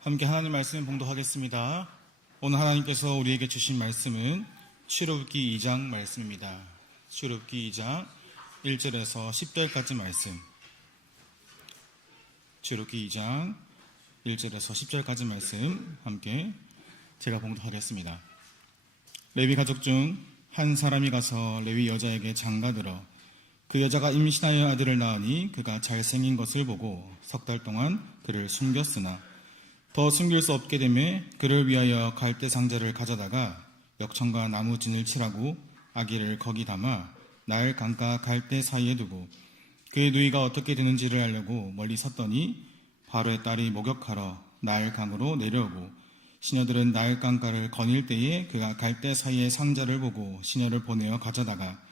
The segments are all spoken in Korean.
함께 하나님 말씀 봉독하겠습니다. 오늘 하나님께서 우리에게 주신 말씀은 출애굽기 2장 말씀입니다. 출애굽기 2장 1절에서 10절까지 말씀. 출애굽기 2장 1절에서 10절까지 말씀 함께 제가 봉독하겠습니다. 레위 가족 중 한 사람이 가서 레위 여자에게 장가들어 그 여자가 임신하여 아들을 낳으니 그가 잘생긴 것을 보고 석 달 동안 그를 숨겼으나 더 숨길 수 없게 되매 그를 위하여 갈대 상자를 가져다가 역청과 나무진을 칠하고 아기를 거기 담아 나일 강가 갈대 사이에 두고 그의 누이가 어떻게 되는지를 알려고 멀리 섰더니 바로의 딸이 목욕하러 나일 강으로 내려오고 시녀들은 나일 강가를 거닐 때에 그가 갈대 사이에 상자를 보고 시녀를 보내어 가져다가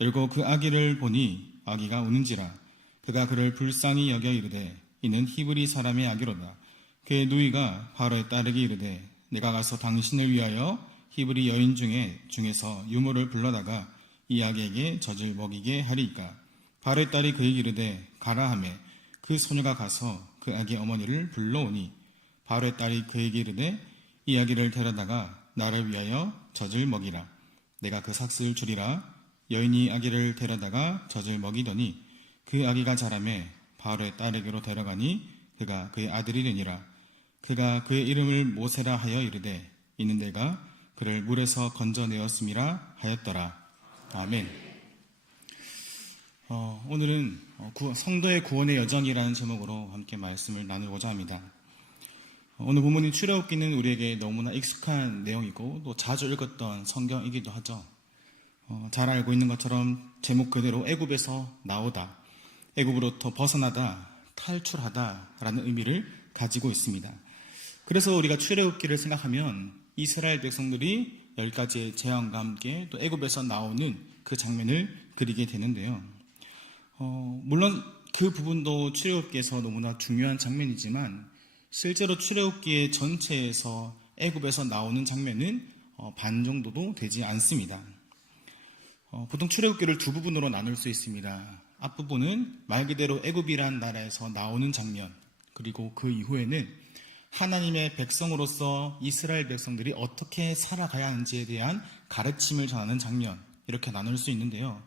열고 그 아기를 보니 아기가 우는지라 그가 그를 불쌍히 여겨 이르되 이는 히브리 사람의 아기로다. 그의 누이가 바로의 딸에게 이르되 내가 가서 당신을 위하여 히브리 여인 중에서 유모를 불러다가 이 아기에게 젖을 먹이게 하리이까. 바로의 딸이 그에게 이르되 가라 하매 그 소녀가 가서 그 아기 어머니를 불러오니 바로의 딸이 그에게 이르되 이 아기를 데려다가 나를 위하여 젖을 먹이라. 내가 그 삭슬을 주리라. 여인이 아기를 데려다가 젖을 먹이더니 그 아기가 자라매 바로의 딸에게로 데려가니 그가 그의 아들이 되니라. 그가 그의 이름을 모세라 하여 이르되 이는 내가 그를 물에서 건져내었음이라 하였더라. 아멘. 오늘은 성도의 구원의 여정이라는 제목으로 함께 말씀을 나누고자 합니다. 오늘 본문인 출애굽기는 우리에게 너무나 익숙한 내용이고 또 자주 읽었던 성경이기도 하죠. 잘 알고 있는 것처럼 제목 그대로 애굽에서 나오다, 애굽으로부터 벗어나다, 탈출하다라는 의미를 가지고 있습니다. 그래서 우리가 출애굽기를 생각하면 이스라엘 백성들이 10가지의 재앙과 함께 또 애굽에서 나오는 그 장면을 그리게 되는데요. 물론 그 부분도 출애굽기에서 너무나 중요한 장면이지만 실제로 출애굽기의 전체에서 애굽에서 나오는 장면은 반 정도도 되지 않습니다. 보통 출애굽기를 두 부분으로 나눌 수 있습니다. 앞부분은 말 그대로 애굽이란 나라에서 나오는 장면, 그리고 그 이후에는 하나님의 백성으로서 이스라엘 백성들이 어떻게 살아가야 하는지에 대한 가르침을 전하는 장면, 이렇게 나눌 수 있는데요.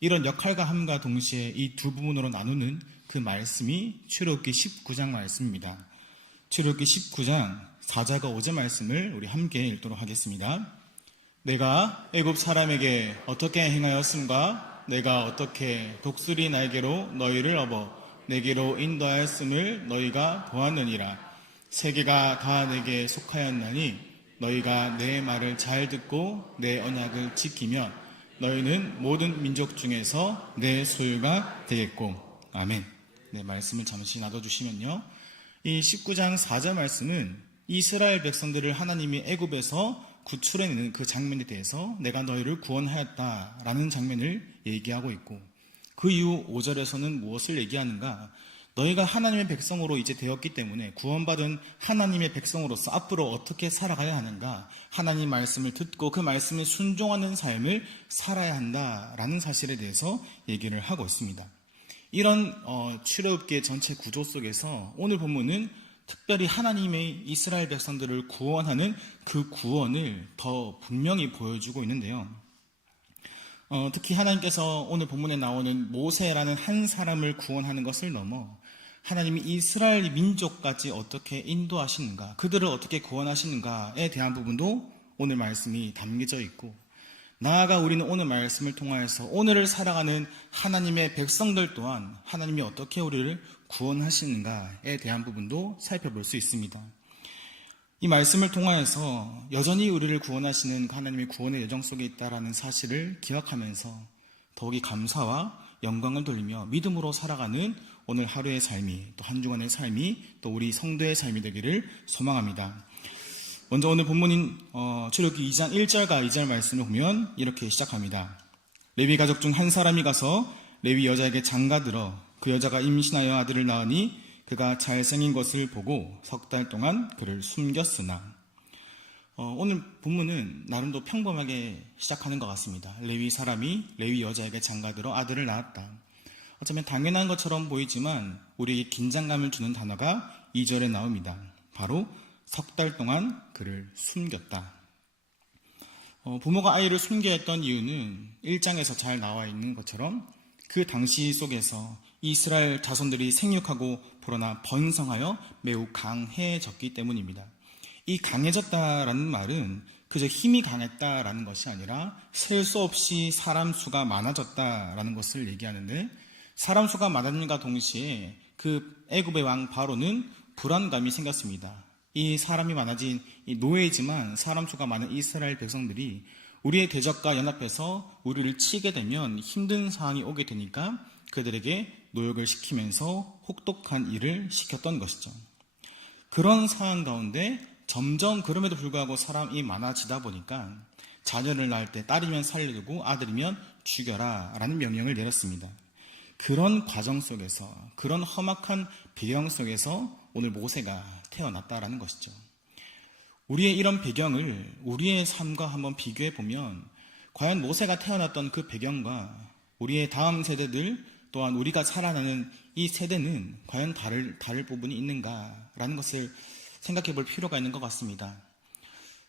이런 역할과함과 동시에 이 두 부분으로 나누는 그 말씀이 출애굽기 19장 말씀입니다. 출애굽기 19장 4절과 5절 말씀을 우리 함께 읽도록 하겠습니다. 내가 애굽 사람에게 어떻게 행하였음과 내가 어떻게 독수리 날개로 너희를 업어 내게로 인도하였음을 너희가 보았느니라. 세계가 다 내게 속하였나니 너희가 내 말을 잘 듣고 내 언약을 지키면 너희는 모든 민족 중에서 내 소유가 되겠고. 아멘. 네, 말씀을 잠시 놔둬주시면요. 이 19장 4절 말씀은 이스라엘 백성들을 하나님이 애굽에서 구출해내는 그 장면에 대해서 내가 너희를 구원하였다라는 장면을 얘기하고 있고, 그 이후 5절에서는 무엇을 얘기하는가? 너희가 하나님의 백성으로 이제 되었기 때문에 구원받은 하나님의 백성으로서 앞으로 어떻게 살아가야 하는가? 하나님 말씀을 듣고 그 말씀에 순종하는 삶을 살아야 한다라는 사실에 대해서 얘기를 하고 있습니다. 이런 출애굽기의 전체 구조 속에서 오늘 본문은 특별히 하나님의 이스라엘 백성들을 구원하는 그 구원을 더 분명히 보여주고 있는데요. 특히 하나님께서 오늘 본문에 나오는 모세라는 한 사람을 구원하는 것을 넘어 하나님이 이스라엘 민족까지 어떻게 인도하시는가, 그들을 어떻게 구원하시는가에 대한 부분도 오늘 말씀이 담겨져 있고, 나아가 우리는 오늘 말씀을 통하여서 오늘을 살아가는 하나님의 백성들 또한 하나님이 어떻게 우리를 구원하시는가에 대한 부분도 살펴볼 수 있습니다. 이 말씀을 통하여서 여전히 우리를 구원하시는 하나님의 구원의 여정 속에 있다는 사실을 기억하면서 더욱이 감사와 영광을 돌리며 믿음으로 살아가는 오늘 하루의 삶이, 또 한 주간의 삶이, 또 우리 성도의 삶이 되기를 소망합니다. 먼저 오늘 본문인 출애굽기 2장 1절과 2절 말씀을 보면 이렇게 시작합니다. 레위 가족 중 한 사람이 가서 레위 여자에게 장가들어 그 여자가 임신하여 아들을 낳으니 그가 잘생긴 것을 보고 석 달 동안 그를 숨겼으나. 오늘 본문은 나름도 평범하게 시작하는 것 같습니다. 레위 사람이 레위 여자에게 장가들어 아들을 낳았다. 어쩌면 당연한 것처럼 보이지만 우리에게 긴장감을 주는 단어가 2절에 나옵니다. 바로 석 달 동안 그를 숨겼다. 부모가 아이를 숨겨야 했던 이유는 1장에서 잘 나와 있는 것처럼 그 당시 속에서 이스라엘 자손들이 생육하고 불어나 번성하여 매우 강해졌기 때문입니다. 이 강해졌다라는 말은 그저 힘이 강했다라는 것이 아니라 셀 수 없이 사람 수가 많아졌다라는 것을 얘기하는데, 사람 수가 많아짐과 동시에 그 애굽의 왕 바로는 불안감이 생겼습니다. 이 사람이 많아진 이 노예지만 사람 수가 많은 이스라엘 백성들이 우리의 대적과 연합해서 우리를 치게 되면 힘든 상황이 오게 되니까 그들에게 노역을 시키면서 혹독한 일을 시켰던 것이죠. 그런 상황 가운데 점점 그럼에도 불구하고 사람이 많아지다 보니까 자녀를 낳을 때 딸이면 살리고 아들이면 죽여라 라는 명령을 내렸습니다. 그런 과정 속에서, 그런 험악한 배경 속에서 오늘 모세가 태어났다라는 것이죠. 우리의 이런 배경을 우리의 삶과 한번 비교해 보면 과연 모세가 태어났던 그 배경과 우리의 다음 세대들 또한 우리가 살아나는 이 세대는 과연 다를 부분이 있는가라는 것을 생각해 볼 필요가 있는 것 같습니다.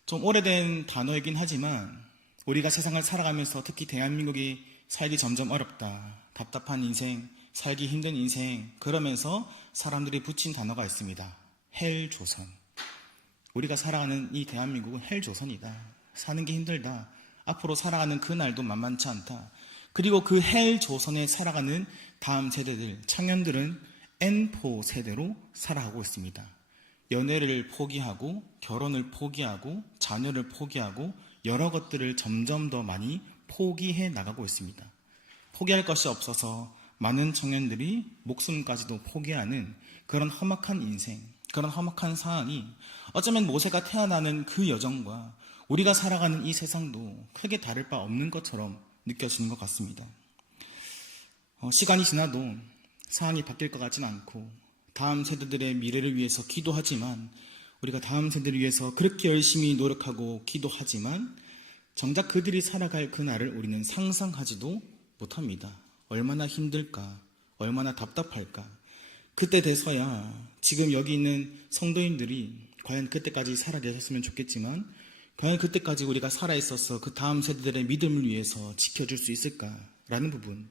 좀 오래된 단어이긴 하지만 우리가 세상을 살아가면서 특히 대한민국이 살기 점점 어렵다, 답답한 인생, 살기 힘든 인생, 그러면서 사람들이 붙인 단어가 있습니다. 헬조선. 우리가 살아가는 이 대한민국은 헬조선이다. 사는 게 힘들다. 앞으로 살아가는 그날도 만만치 않다. 그리고 그 헬조선에 살아가는 다음 세대들, 청년들은 N포 세대로 살아가고 있습니다. 연애를 포기하고 결혼을 포기하고 자녀를 포기하고 여러 것들을 점점 더 많이 포기해 나가고 있습니다. 포기할 것이 없어서 많은 청년들이 목숨까지도 포기하는 그런 험악한 인생, 그런 험악한 상황이 어쩌면 모세가 태어나는 그 여정과 우리가 살아가는 이 세상도 크게 다를 바 없는 것처럼 느껴지는 것 같습니다. 시간이 지나도 상황이 바뀔 것 같진 않고 다음 세대들의 미래를 위해서 기도하지만, 우리가 다음 세대를 위해서 그렇게 열심히 노력하고 기도하지만 정작 그들이 살아갈 그날을 우리는 상상하지도 못합니다. 얼마나 힘들까, 얼마나 답답할까. 그때 돼서야 지금 여기 있는 성도님들이 과연 그때까지 살아 계셨으면 좋겠지만 과연 그때까지 우리가 살아있어서 그 다음 세대들의 믿음을 위해서 지켜줄 수 있을까라는 부분,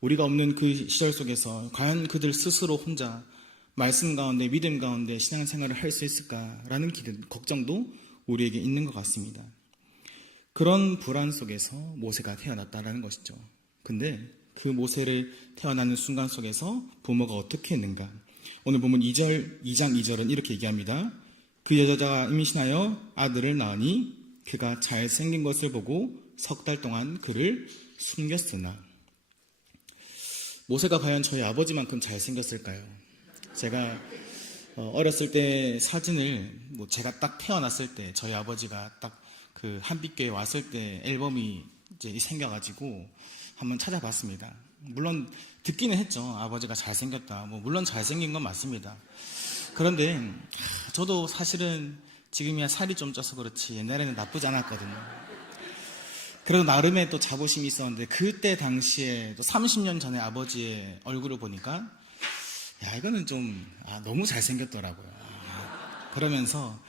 우리가 없는 그 시절 속에서 과연 그들 스스로 혼자 말씀 가운데 믿음 가운데 신앙생활을 할 수 있을까라는 걱정도 우리에게 있는 것 같습니다. 그런 불안 속에서 모세가 태어났다라는 것이죠. 근데 그 모세를 태어나는 순간 속에서 부모가 어떻게 했는가? 오늘 보면 2장 2절은 이렇게 얘기합니다. 그 여자가 임신하여 아들을 낳으니 그가 잘생긴 것을 보고 석 달 동안 그를 숨겼으나. 모세가 과연 저희 아버지만큼 잘생겼을까요? 제가 어렸을 때 사진을, 제가 딱 태어났을 때 저희 아버지가 딱 그 한빛교회 왔을 때 앨범이 이제 생겨가지고 한번 찾아봤습니다. 물론 듣기는 했죠. 아버지가 잘생겼다. 물론 잘생긴 건 맞습니다. 그런데 저도 사실은 지금이야 살이 좀 쪄서 그렇지 옛날에는 나쁘지 않았거든요. 그래도 나름의 또 자부심이 있었는데 그때 당시에 또 30년 전에 아버지의 얼굴을 보니까 이거는 좀 너무 잘생겼더라고요. 그러면서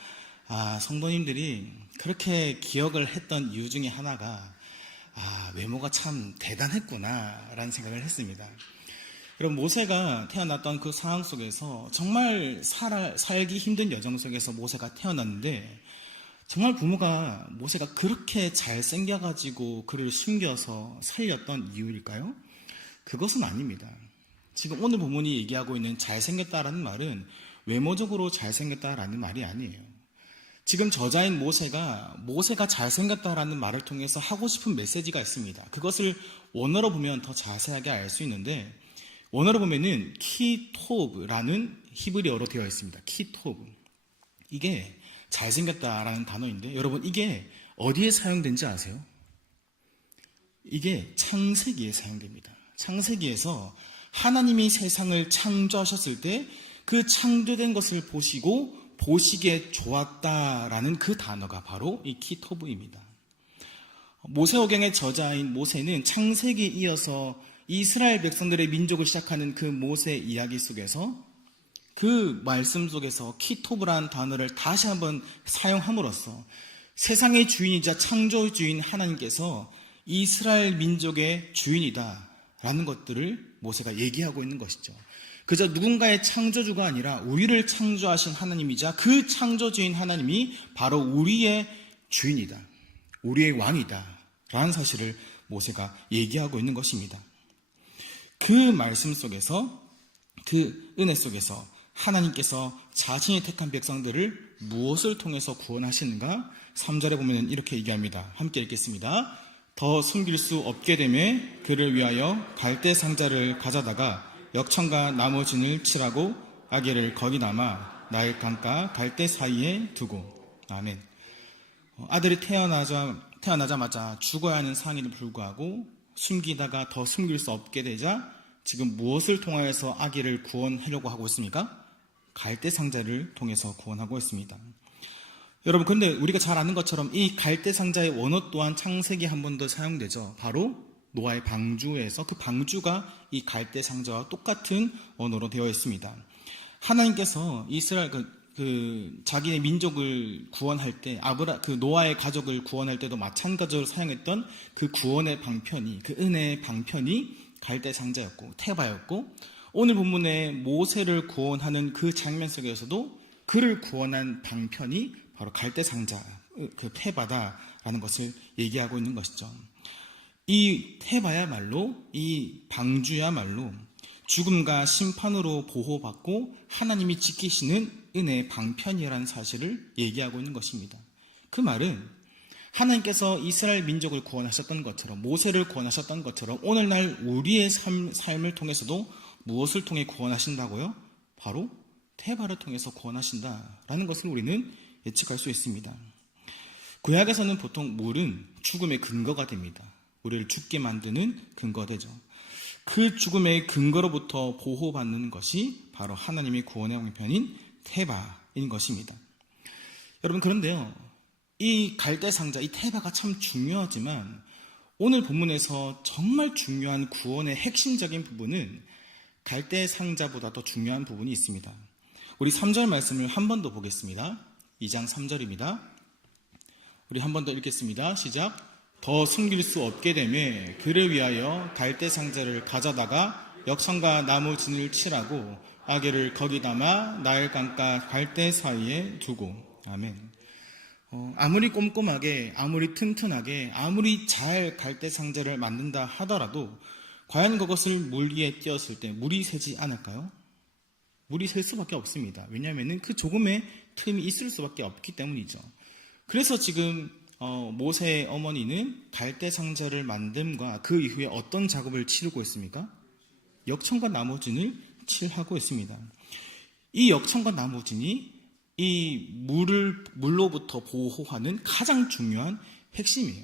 성도님들이 그렇게 기억을 했던 이유 중에 하나가 외모가 참 대단했구나 라는 생각을 했습니다. 그럼 모세가 태어났던 그 상황 속에서 정말 살기 힘든 여정 속에서 모세가 태어났는데, 정말 부모가 모세가 그렇게 잘생겨가지고 그를 숨겨서 살렸던 이유일까요? 그것은 아닙니다. 지금 오늘 본문이 얘기하고 있는 잘생겼다라는 말은 외모적으로 잘생겼다라는 말이 아니에요. 지금 저자인 모세가 잘생겼다라는 말을 통해서 하고 싶은 메시지가 있습니다. 그것을 원어로 보면 더 자세하게 알 수 있는데, 원어로 보면은 키토브라는 히브리어로 되어 있습니다. 키토브. 이게 잘생겼다라는 단어인데, 여러분 이게 어디에 사용된지 아세요? 이게 창세기에 사용됩니다. 창세기에서 하나님이 세상을 창조하셨을 때 그 창조된 것을 보시기에 좋았다라는 그 단어가 바로 이 키토브입니다. 모세오경의 저자인 모세는 창세기에 이어서 이스라엘 백성들의 민족을 시작하는 그 모세 이야기 속에서 그 말씀 속에서 키토브라는 단어를 다시 한번 사용함으로써 세상의 주인이자 창조주인 하나님께서 이스라엘 민족의 주인이다 라는 것들을 모세가 얘기하고 있는 것이죠. 그저 누군가의 창조주가 아니라 우리를 창조하신 하나님이자 그 창조주인 하나님이 바로 우리의 주인이다, 우리의 왕이다 라는 사실을 모세가 얘기하고 있는 것입니다. 그 말씀 속에서, 그 은혜 속에서 하나님께서 자신이 택한 백성들을 무엇을 통해서 구원하시는가? 3절에 보면 이렇게 얘기합니다. 함께 읽겠습니다. 더 숨길 수 없게 되매 그를 위하여 갈대 상자를 가져다가 역청과 나무 진을 칠하고 아기를 거기 남아 나일 강가 갈대 사이에 두고. 아멘. 아들이 태어나자마자 죽어야 하는 상황에도 불구하고 숨기다가 더 숨길 수 없게 되자 지금 무엇을 통하여서 아기를 구원하려고 하고 있습니까? 갈대 상자를 통해서 구원하고 있습니다. 여러분, 근데 우리가 잘 아는 것처럼 이 갈대 상자의 원어 또한 창세기 한 번 더 사용되죠. 바로 노아의 방주에서 그 방주가 이 갈대 상자와 똑같은 언어로 되어 있습니다. 하나님께서 이스라엘 자기의 민족을 구원할 때 그 노아의 가족을 구원할 때도 마찬가지로 사용했던 그 구원의 방편이, 그 은혜의 방편이 갈대 상자였고 테바였고, 오늘 본문에 모세를 구원하는 그 장면 속에서도 그를 구원한 방편이 바로 갈대 상자, 그 테바다라는 것을 얘기하고 있는 것이죠. 이 테바야말로, 이 방주야말로 죽음과 심판으로 보호받고 하나님이 지키시는 은혜의 방편이라는 사실을 얘기하고 있는 것입니다. 그 말은 하나님께서 이스라엘 민족을 구원하셨던 것처럼, 모세를 구원하셨던 것처럼 오늘날 우리의 삶을 통해서도 무엇을 통해 구원하신다고요? 바로 테바를 통해서 구원하신다라는 것을 우리는 예측할 수 있습니다. 구약에서는 보통 물은 죽음의 근거가 됩니다. 우리를 죽게 만드는 근거가 되죠. 그 죽음의 근거로부터 보호받는 것이 바로 하나님의 구원의 방편인 테바인 것입니다. 여러분, 그런데요, 이 갈대 상자, 이 테바가 참 중요하지만 오늘 본문에서 정말 중요한 구원의 핵심적인 부분은 갈대 상자보다 더 중요한 부분이 있습니다. 우리 3절 말씀을 한 번 더 보겠습니다. 2장 3절입니다. 우리 한 번 더 읽겠습니다. 시작. 더 숨길 수 없게 되매 그를 위하여 갈대 상자를 가져다가 역청과 나무 진을 칠하고 아기를 거기 담아 나일 강가 갈대 사이에 두고. 아멘. 아무리 꼼꼼하게, 아무리 튼튼하게, 아무리 잘 갈대 상자를 만든다 하더라도 과연 그것을 물 위에 띄었을 때 물이 새지 않을까요? 물이 셀 수밖에 없습니다. 왜냐하면 그 조금의 틈이 있을 수밖에 없기 때문이죠. 그래서 지금 모세의 어머니는 갈대 상자를 만듦과 그 이후에 어떤 작업을 치르고 있습니까? 역청과 나무진을 칠하고 있습니다. 이 역청과 나무진이 이 물로부터 보호하는 가장 중요한 핵심이에요.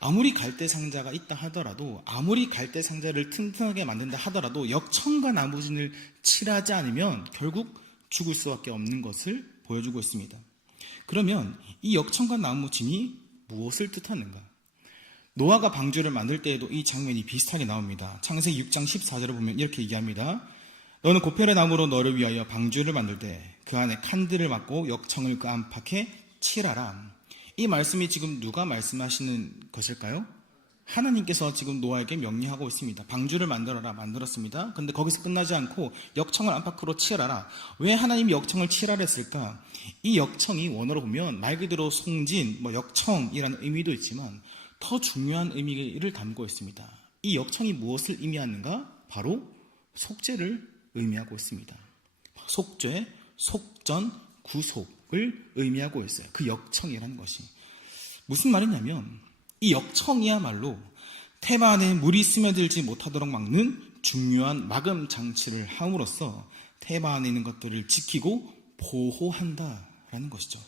아무리 갈대 상자가 있다 하더라도, 아무리 갈대 상자를 튼튼하게 만든다 하더라도 역청과 나무진을 칠하지 않으면 결국 죽을 수밖에 없는 것을 보여주고 있습니다. 그러면 이 역청과 나무진이 무엇을 뜻하는가? 노아가 방주를 만들 때에도 이 장면이 비슷하게 나옵니다. 창세기 6장 14절을 보면 이렇게 얘기합니다. 너는 고펠의 나무로 너를 위하여 방주를 만들 때 그 안에 칸들을 막고 역청을 그 안팎에 칠하라. 이 말씀이 지금 누가 말씀하시는 것일까요? 하나님께서 지금 노아에게 명령하고 있습니다. 방주를 만들어라. 만들었습니다. 근데 거기서 끝나지 않고 역청을 안팎으로 칠하라. 왜 하나님이 역청을 칠하라 했을까? 이 역청이 원어로 보면 말 그대로 송진, 역청이라는 의미도 있지만 더 중요한 의미를 담고 있습니다. 이 역청이 무엇을 의미하는가? 바로 속죄를 의미하고 있습니다. 속죄, 속전, 구속을 의미하고 있어요. 그 역청이라는 것이. 무슨 말이냐면 이 역청이야말로 테바 안에 물이 스며들지 못하도록 막는 중요한 마금 장치를 함으로써 테바 안에 있는 것들을 지키고 보호한다라는 것이죠.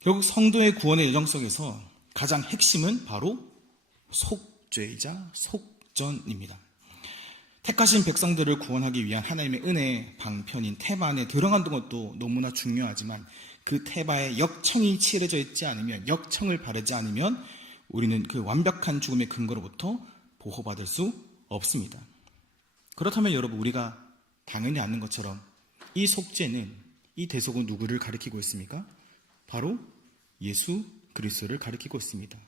결국 성도의 구원의 여정 속에서 가장 핵심은 바로 속죄이자 속전입니다. 택하신 백성들을 구원하기 위한 하나님의 은혜의 방편인 테바 안에 들어가는 것도 너무나 중요하지만 그 테바에 역청이 칠해져 있지 않으면, 역청을 바르지 않으면 우리는 그 완벽한 죽음의 근거로부터 보호받을 수 없습니다. 그렇다면 여러분, 우리가 당연히 아는 것처럼 이 속죄는, 이 대속은 누구를 가리키고 있습니까? 바로 예수 그리스도를 가리키고 있습니다.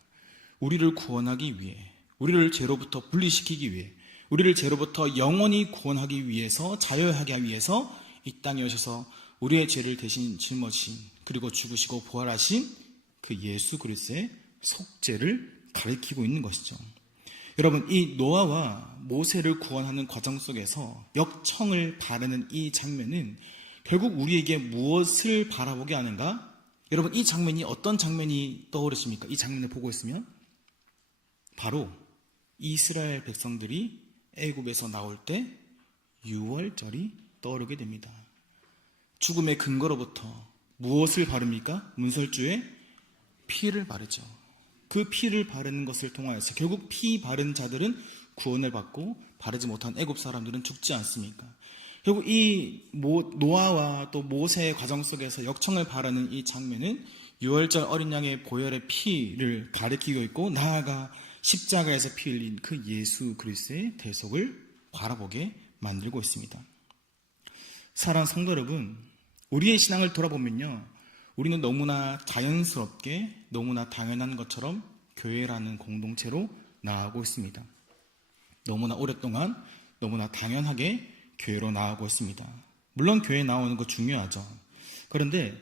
우리를 구원하기 위해, 우리를 죄로부터 분리시키기 위해, 우리를 죄로부터 영원히 구원하기 위해서, 자유하게 하기 위해서 이 땅에 오셔서 우리의 죄를 대신 짊어진, 그리고 죽으시고 부활하신 그 예수 그리스도의 속죄를 가리키고 있는 것이죠. 여러분, 이 노아와 모세를 구원하는 과정 속에서 역청을 바르는 이 장면은 결국 우리에게 무엇을 바라보게 하는가? 여러분, 이 장면이 어떤 장면이 떠오르십니까? 이 장면을 보고 있으면 바로 이스라엘 백성들이 애굽에서 나올 때 유월절이 떠오르게 됩니다. 죽음의 근거로부터 무엇을 바릅니까? 문설주에 피를 바르죠. 그 피를 바르는 것을 통하여서 결국 피 바른 자들은 구원을 받고 바르지 못한 애굽 사람들은 죽지 않습니까? 결국 이 노아와 또 모세의 과정 속에서 역청을 바르는 이 장면은 유월절 어린 양의 보혈의 피를 가리키고 있고, 나아가 십자가에서 피 흘린 그 예수 그리스도의 대속을 바라보게 만들고 있습니다. 사랑하는 성도 여러분, 우리의 신앙을 돌아보면요, 우리는 너무나 자연스럽게, 너무나 당연한 것처럼 교회라는 공동체로 나아가고 있습니다. 너무나 오랫동안 너무나 당연하게 교회로 나아가고 있습니다. 물론 교회에 나오는 거 중요하죠. 그런데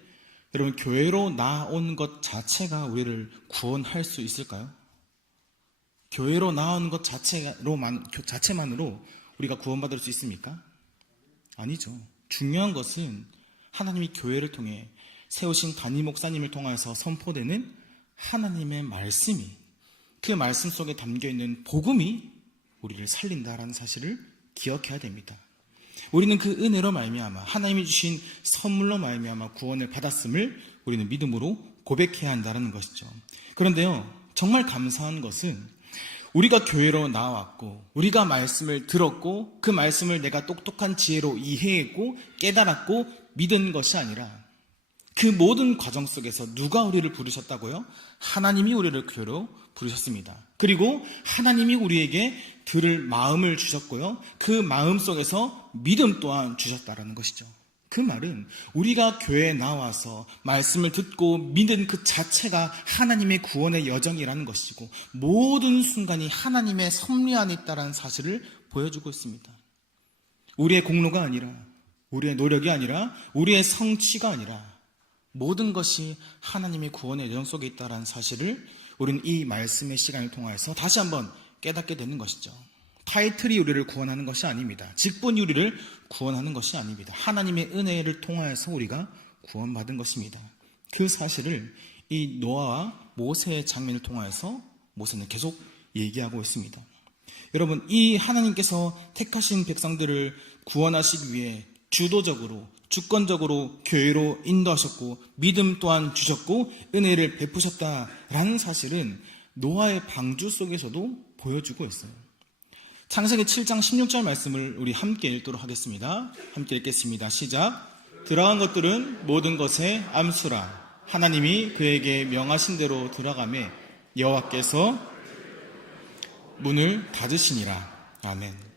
여러분, 교회로 나온 것 자체가 우리를 구원할 수 있을까요? 교회로 나오는 것 자체만으로 우리가 구원받을 수 있습니까? 아니죠. 중요한 것은 하나님이 교회를 통해 세우신 담임 목사님을 통해서 선포되는 하나님의 말씀이, 그 말씀 속에 담겨있는 복음이 우리를 살린다라는 사실을 기억해야 됩니다. 우리는 그 은혜로 말미암아, 하나님이 주신 선물로 말미암아 구원을 받았음을 우리는 믿음으로 고백해야 한다는 것이죠. 그런데요, 정말 감사한 것은 우리가 교회로 나왔고, 우리가 말씀을 들었고, 그 말씀을 내가 똑똑한 지혜로 이해했고 깨달았고 믿은 것이 아니라, 그 모든 과정 속에서 누가 우리를 부르셨다고요? 하나님이 우리를 교회로 부르셨습니다. 그리고 하나님이 우리에게 들을 마음을 주셨고요, 그 마음 속에서 믿음 또한 주셨다라는 것이죠. 그 말은 우리가 교회에 나와서 말씀을 듣고 믿은 그 자체가 하나님의 구원의 여정이라는 것이고, 모든 순간이 하나님의 섭리 안에 있다는 사실을 보여주고 있습니다. 우리의 공로가 아니라, 우리의 노력이 아니라, 우리의 성취가 아니라 모든 것이 하나님의 구원의 여정 속에 있다는 사실을 우리는 이 말씀의 시간을 통해서 다시 한번 깨닫게 되는 것이죠. 타이틀이 우리를 구원하는 것이 아닙니다. 직분이 우리를 구원하는 것이 아닙니다. 하나님의 은혜를 통하여서 우리가 구원받은 것입니다. 그 사실을 이 노아와 모세의 장면을 통하여서 모세는 계속 얘기하고 있습니다. 여러분, 이 하나님께서 택하신 백성들을 구원하시기 위해 주도적으로, 주권적으로 교회로 인도하셨고 믿음 또한 주셨고 은혜를 베푸셨다라는 사실은 노아의 방주 속에서도 보여주고 있어요. 창세기 7장 16절 말씀을 우리 함께 읽도록 하겠습니다. 함께 읽겠습니다. 시작. 들어간 것들은 모든 것의 암수라. 하나님이 그에게 명하신 대로 들어가매 여호와께서 문을 닫으시니라. 아멘.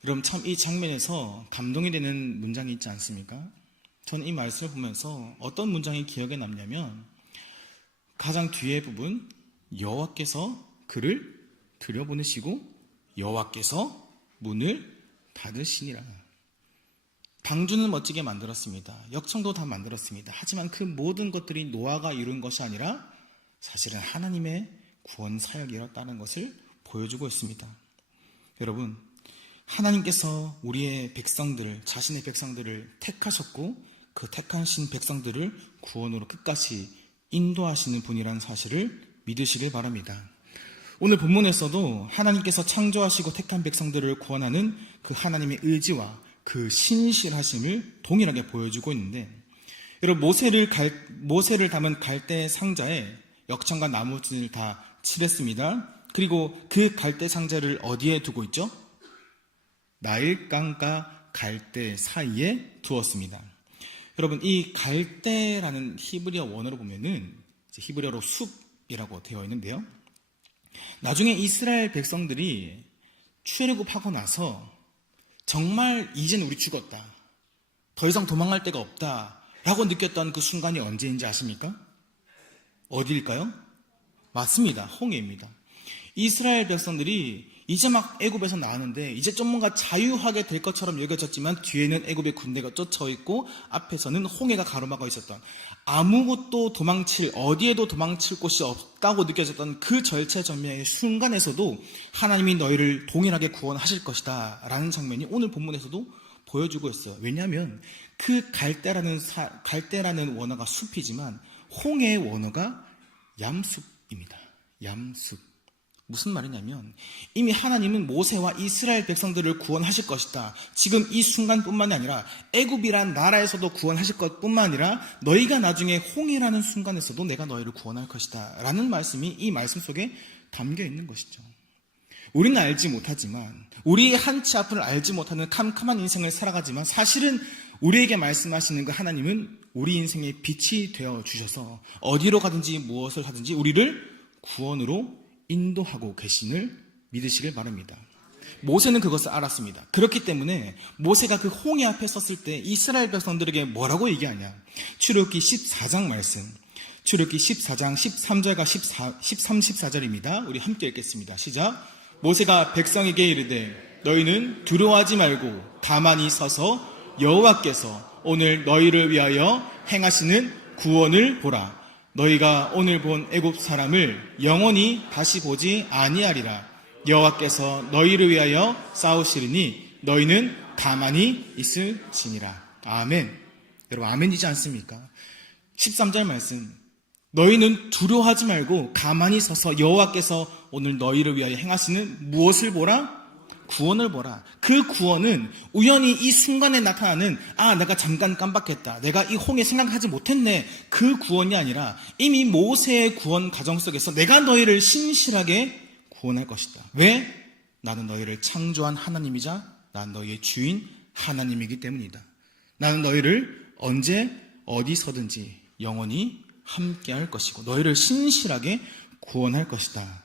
그럼 참 이 장면에서 감동이 되는 문장이 있지 않습니까? 저는 이 말씀을 보면서 어떤 문장이 기억에 남냐면, 가장 뒤에 부분, 여호와께서 그를 들여보내시고 여호와께서 문을 닫으시니라. 방주는 멋지게 만들었습니다. 역청도 다 만들었습니다. 하지만 그 모든 것들이 노아가 이룬 것이 아니라 사실은 하나님의 구원 사역이었다는 것을 보여주고 있습니다. 여러분, 하나님께서 우리의 백성들을, 자신의 백성들을 택하셨고 그 택하신 백성들을 구원으로 끝까지 인도하시는 분이라는 사실을 믿으시길 바랍니다. 오늘 본문에서도 하나님께서 창조하시고 택한 백성들을 구원하는 그 하나님의 의지와 그 신실하심을 동일하게 보여주고 있는데, 여러분, 모세를 담은 갈대 상자에 역청과 나무진을 다 칠했습니다. 그리고 그 갈대 상자를 어디에 두고 있죠? 나일강과 갈대 사이에 두었습니다. 여러분, 이 갈대라는 히브리어 원어로 보면은 히브리어로 숲이라고 되어 있는데요. 나중에 이스라엘 백성들이 출애굽하고 나서 정말 이제는 우리 죽었다, 더 이상 도망갈 데가 없다라고 느꼈던 그 순간이 언제인지 아십니까? 어디일까요? 맞습니다. 홍해입니다. 이스라엘 백성들이 이제 막 애굽에서 나왔는데 이제 좀 뭔가 자유하게 될 것처럼 여겨졌지만 뒤에는 애굽의 군대가 쫓아오 있고 앞에서는 홍해가 가로막아 있었던, 아무것도 어디에도 도망칠 곳이 없다고 느껴졌던 그 절체절명의 순간에서도 하나님이 너희를 동일하게 구원하실 것이다 라는 장면이 오늘 본문에서도 보여주고 있어요. 왜냐하면 그 갈대라는 원어가 숲이지만 홍해의 원어가 얌숲입니다. 얌숲. 무슨 말이냐면 이미 하나님은 모세와 이스라엘 백성들을 구원하실 것이다. 지금 이 순간뿐만이 아니라 애굽이란 나라에서도 구원하실 것뿐만 아니라 너희가 나중에 홍해라는 순간에서도 내가 너희를 구원할 것이다 라는 말씀이 이 말씀 속에 담겨 있는 것이죠. 우리는 알지 못하지만, 우리의 한치 앞을 알지 못하는 캄캄한 인생을 살아가지만 사실은 우리에게 말씀하시는 그 하나님은 우리 인생의 빛이 되어 주셔서 어디로 가든지 무엇을 하든지 우리를 구원으로 인도하고 계심을 믿으시길 바랍니다. 모세는 그것을 알았습니다. 그렇기 때문에 모세가 그 홍해 앞에 섰을 때 이스라엘 백성들에게 뭐라고 얘기하냐? 출애굽기 14장 말씀, 출애굽기 14장 13절과 13, 14절입니다. 우리 함께 읽겠습니다. 시작. 모세가 백성에게 이르되 너희는 두려워하지 말고 가만히 서서 여호와께서 오늘 너희를 위하여 행하시는 구원을 보라. 너희가 오늘 본 애굽 사람을 영원히 다시 보지 아니하리라. 여호와께서 너희를 위하여 싸우시리니 너희는 가만히 있을지니라. 아멘. 여러분, 아멘이지 않습니까? 13절 말씀, 너희는 두려워하지 말고 가만히 서서 여호와께서 오늘 너희를 위하여 행하시는 무엇을 보라? 구원을 보라. 그 구원은 우연히 이 순간에 나타나는 내가 잠깐 깜빡했다, 내가 이 홍해 생각하지 못했네, 그 구원이 아니라 이미 모세의 구원 과정 속에서 내가 너희를 신실하게 구원할 것이다. 왜? 나는 너희를 창조한 하나님이자 나는 너희의 주인 하나님이기 때문이다. 나는 너희를 언제 어디서든지 영원히 함께할 것이고 너희를 신실하게 구원할 것이다.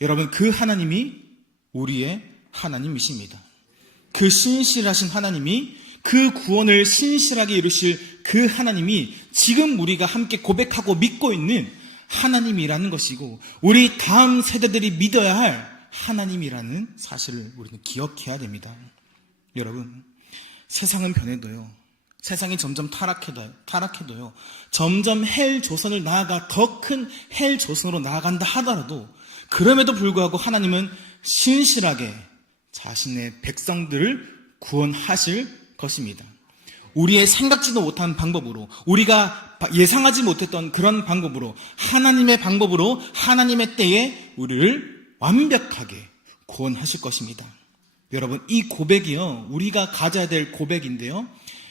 여러분, 그 하나님이 우리의 하나님이십니다. 그 신실하신 하나님이, 그 구원을 신실하게 이루실 그 하나님이 지금 우리가 함께 고백하고 믿고 있는 하나님이라는 것이고 우리 다음 세대들이 믿어야 할 하나님이라는 사실을 우리는 기억해야 됩니다. 여러분, 세상은 변해도요, 세상이 점점 타락해도요, 점점 헬 조선을 나아가 더 큰 헬 조선으로 나아간다 하더라도 그럼에도 불구하고 하나님은 신실하게 자신의 백성들을 구원하실 것입니다. 우리의 생각지도 못한 방법으로, 우리가 예상하지 못했던 그런 방법으로, 하나님의 방법으로, 하나님의 때에 우리를 완벽하게 구원하실 것입니다. 여러분, 이 고백이요, 우리가 가져야 될 고백인데요,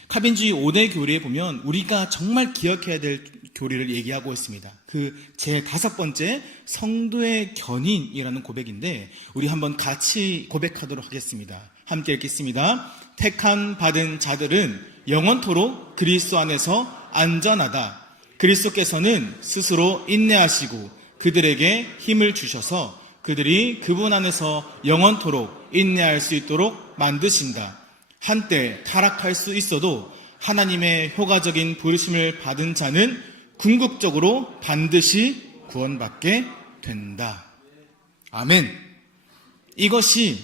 카빈주의 5대 교리에 보면 우리가 정말 기억해야 될 교리를 얘기하고 있습니다. 그 제 5번째 성도의 견인이라는 고백인데 우리 한번 같이 고백하도록 하겠습니다. 함께 읽겠습니다. 택함 받은 자들은 영원토록 그리스도 안에서 안전하다. 그리스도께서는 스스로 인내하시고 그들에게 힘을 주셔서 그들이 그분 안에서 영원토록 인내할 수 있도록 만드신다. 한때 타락할 수 있어도 하나님의 효과적인 부르심을 받은 자는 궁극적으로 반드시 구원받게 된다. 아멘. 이것이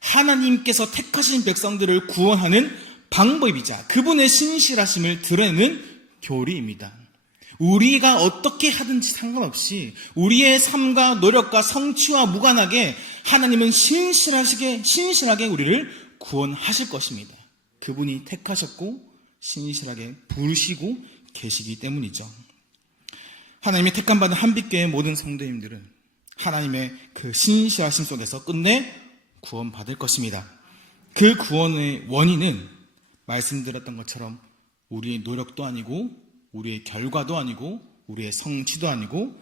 하나님께서 택하신 백성들을 구원하는 방법이자 그분의 신실하심을 드러내는 교리입니다. 우리가 어떻게 하든지 상관없이 우리의 삶과 노력과 성취와 무관하게 하나님은 신실하게 우리를 구원하실 것입니다. 그분이 택하셨고 신실하게 부르시고 계시기 때문이죠. 하나님의 택함받은 한빛교회 모든 성도님들은 하나님의 그 신실하심 속에서 끝내 구원받을 것입니다. 그 구원의 원인은 말씀드렸던 것처럼 우리의 노력도 아니고 우리의 결과도 아니고 우리의 성취도 아니고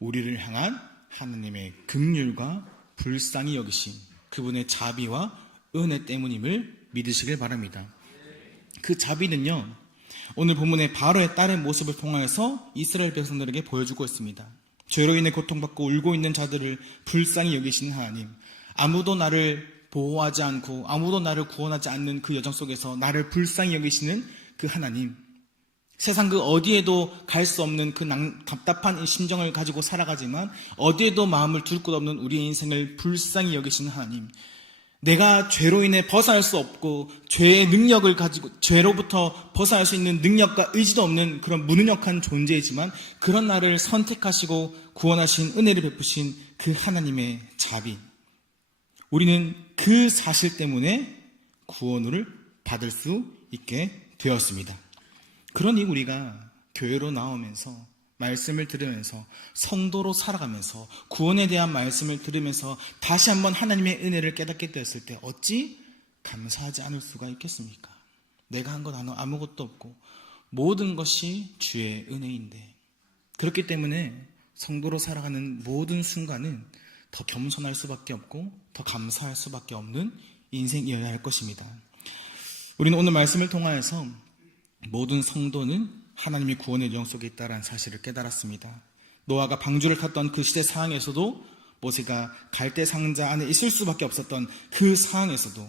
우리를 향한 하나님의 긍휼과 불쌍히 여기신 그분의 자비와 은혜 때문임을 믿으시길 바랍니다. 그 자비는요, 오늘 본문의 바로의 딸의 모습을 통해서 이스라엘 백성들에게 보여주고 있습니다. 죄로 인해 고통받고 울고 있는 자들을 불쌍히 여기시는 하나님, 아무도 나를 보호하지 않고 아무도 나를 구원하지 않는 그 여정 속에서 나를 불쌍히 여기시는 그 하나님, 세상 그 어디에도 갈 수 없는 그 답답한 이 심정을 가지고 살아가지만 어디에도 마음을 둘 곳 없는 우리의 인생을 불쌍히 여기시는 하나님, 내가 죄로 인해 벗어날 수 없고 죄의 능력을 가지고 죄로부터 벗어날 수 있는 능력과 의지도 없는 그런 무능력한 존재이지만 그런 나를 선택하시고 구원하신 은혜를 베푸신 그 하나님의 자비, 우리는 그 사실 때문에 구원을 받을 수 있게 되었습니다. 그러니 우리가 교회로 나오면서 말씀을 들으면서 성도로 살아가면서 구원에 대한 말씀을 들으면서 다시 한번 하나님의 은혜를 깨닫게 되었을 때 어찌 감사하지 않을 수가 있겠습니까? 내가 한 건 아무것도 없고 모든 것이 주의 은혜인데, 그렇기 때문에 성도로 살아가는 모든 순간은 더 겸손할 수밖에 없고 더 감사할 수밖에 없는 인생이어야 할 것입니다. 우리는 오늘 말씀을 통하여서 모든 성도는 하나님의 구원의 여정 속에 있다는 사실을 깨달았습니다. 노아가 방주를 탔던 그 시대 상황에서도, 모세가 갈대 상자 안에 있을 수밖에 없었던 그 상황에서도,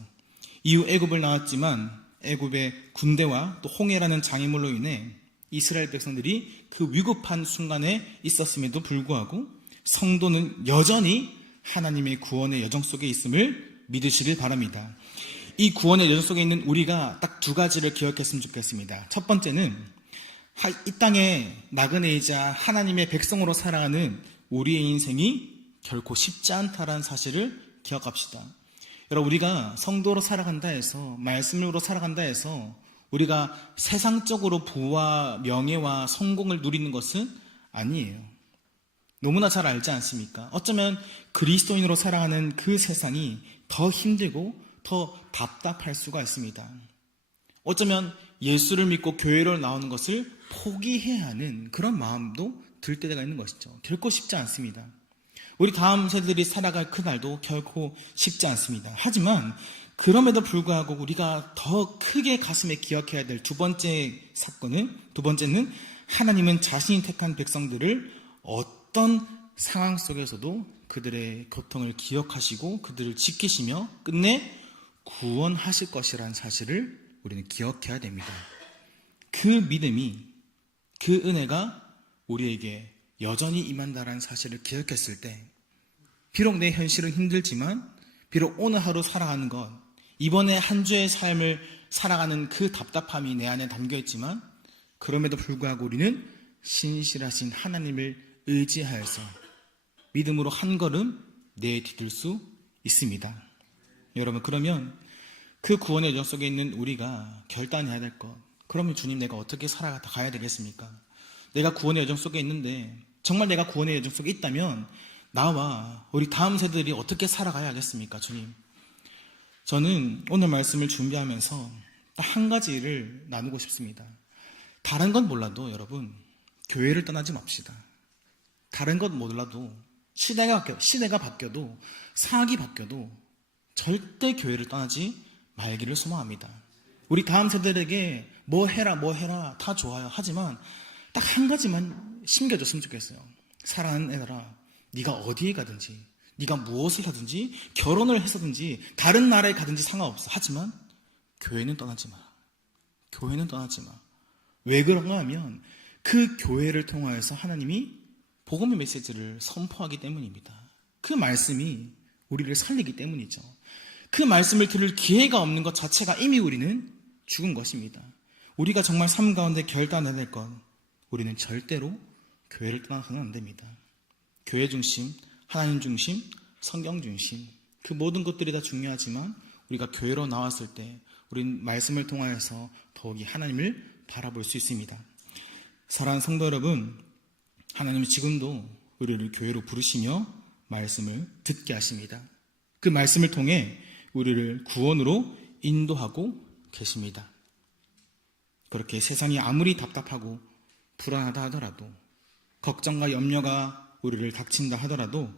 이후 애굽을 나왔지만 애굽의 군대와 또 홍해라는 장애물로 인해 이스라엘 백성들이 그 위급한 순간에 있었음에도 불구하고 성도는 여전히 하나님의 구원의 여정 속에 있음을 믿으시길 바랍니다. 이 구원의 여정 속에 있는 우리가 딱 두 가지를 기억했으면 좋겠습니다. 첫 번째는 이 땅에 나그네이자 하나님의 백성으로 살아가는 우리의 인생이 결코 쉽지 않다는 사실을 기억합시다. 여러분, 우리가 성도로 살아간다 해서, 말씀으로 살아간다 해서 우리가 세상적으로 부와 명예와 성공을 누리는 것은 아니에요. 너무나 잘 알지 않습니까? 어쩌면 그리스도인으로 살아가는 그 세상이 더 힘들고 더 답답할 수가 있습니다. 어쩌면 예수를 믿고 교회로 나오는 것을 포기해야 하는 그런 마음도 들 때가 있는 것이죠. 결코 쉽지 않습니다. 우리 다음 세대들이 살아갈 그날도 결코 쉽지 않습니다. 하지만 그럼에도 불구하고 우리가 더 크게 가슴에 기억해야 될 두 번째는 하나님은 자신이 택한 백성들을 어떤 상황 속에서도 그들의 고통을 기억하시고 그들을 지키시며 끝내 구원하실 것이라는 사실을 우리는 기억해야 됩니다. 그 믿음이, 그 은혜가 우리에게 여전히 임한다는 사실을 기억했을 때, 비록 내 현실은 힘들지만, 비록 오늘 하루 살아가는 것, 이번에 한 주의 삶을 살아가는 그 답답함이 내 안에 담겨있지만, 그럼에도 불구하고 우리는 신실하신 하나님을 의지하여서 믿음으로 한 걸음 내디딜 수 있습니다. 여러분, 그러면 그 구원의 여정 속에 있는 우리가 결단해야 될 것, 그러면 주님, 내가 어떻게 살아가야 되겠습니까? 내가 구원의 여정 속에 있는데, 정말 내가 구원의 여정 속에 있다면 나와 우리 다음 세대들이 어떻게 살아가야 하겠습니까? 주님, 저는 오늘 말씀을 준비하면서 딱 한 가지를 나누고 싶습니다. 다른 건 몰라도 여러분, 교회를 떠나지 맙시다. 다른 건 몰라도 시대가 바뀌어도 상황이 바뀌어도 절대 교회를 떠나지 말기를 소망합니다. 우리 다음 세대들에게 뭐 해라 다 좋아요. 하지만 딱 한 가지만 심겨줬으면 좋겠어요. 사랑하는 애들아, 네가 어디에 가든지, 네가 무엇을 하든지, 결혼을 해서든지, 다른 나라에 가든지 상관없어. 하지만 교회는 떠나지 마. 교회는 떠나지 마. 왜 그런가 하면 그 교회를 통하여서 하나님이 복음의 메시지를 선포하기 때문입니다. 그 말씀이 우리를 살리기 때문이죠. 그 말씀을 들을 기회가 없는 것 자체가 이미 우리는 죽은 것입니다. 우리가 정말 삶 가운데 결단해야 될 것, 우리는 절대로 교회를 떠나서는 안 됩니다. 교회 중심, 하나님 중심, 성경 중심, 그 모든 것들이 다 중요하지만 우리가 교회로 나왔을 때 우리는 말씀을 통하여서 더욱이 하나님을 바라볼 수 있습니다. 사랑하는 성도 여러분, 하나님은 지금도 우리를 교회로 부르시며 말씀을 듣게 하십니다. 그 말씀을 통해 우리를 구원으로 인도하고 계십니다. 그렇게 세상이 아무리 답답하고 불안하다 하더라도, 걱정과 염려가 우리를 닥친다 하더라도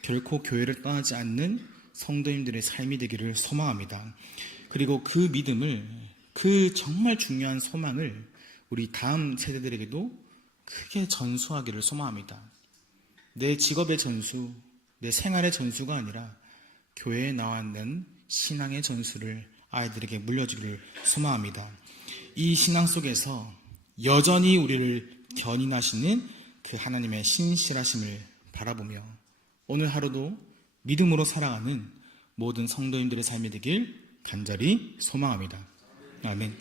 결코 교회를 떠나지 않는 성도님들의 삶이 되기를 소망합니다. 그리고 그 믿음을, 그 정말 중요한 소망을 우리 다음 세대들에게도 크게 전수하기를 소망합니다. 내 직업의 전수, 내 생활의 전수가 아니라 교회에 나왔는 신앙의 전수를 아이들에게 물려주기를 소망합니다. 이 신앙 속에서 여전히 우리를 견인하시는 그 하나님의 신실하심을 바라보며 오늘 하루도 믿음으로 살아가는 모든 성도님들의 삶이 되길 간절히 소망합니다. 아멘.